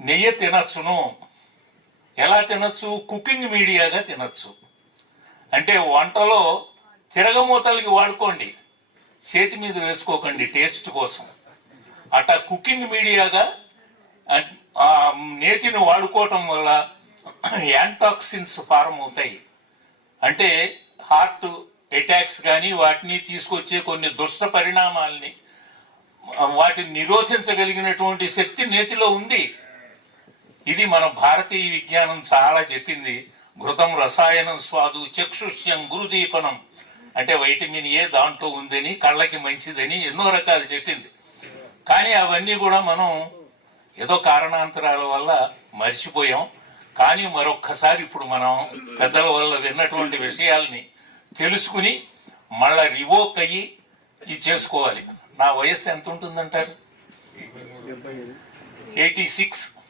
నెయ్యి తినచ్చును. ఎలా తినచ్చు? కుకింగ్ మీడియాగా తినచ్చు. అంటే వంటలో తిరగమూతలకి వాడుకోండి, చేతి మీద వేసుకోకండి టేస్ట్ కోసం. అట్లా కుకింగ్ మీడియాగా ఆ నేతిని వాడుకోవటం వల్ల యాంటాక్సిన్స్ ఫార్మ్ అవుతాయి. అంటే హార్ట్ అటాక్స్ కానీ వాటిని తీసుకొచ్చే కొన్ని దుష్ట పరిణామాల్ని వాటిని నిరోధించగలిగినటువంటి శక్తి నేతిలో ఉంది. ఇది మన భారతీయ విజ్ఞానం చాలా చెప్పింది. ఘృతం రసాయనం స్వాదు చక్షుష్యం గురుదీపనం, అంటే వైటమిన్ ఏ దాంట్లో ఉందని, కళ్ళకి మంచిదని ఎన్నో రకాలు చెప్పింది. కానీ అవన్నీ కూడా మనం ఏదో కారణాంతరాల వల్ల మర్చిపోయాం. కానీ మరొక్కసారి ఇప్పుడు మనం పెద్దల వల్ల విన్నటువంటి విషయాల్ని తెలుసుకుని మళ్ళా రివోక్ అయ్యి ఇది చేసుకోవాలి. నా వయస్సు ఎంత ఉంటుందంటారు? 86.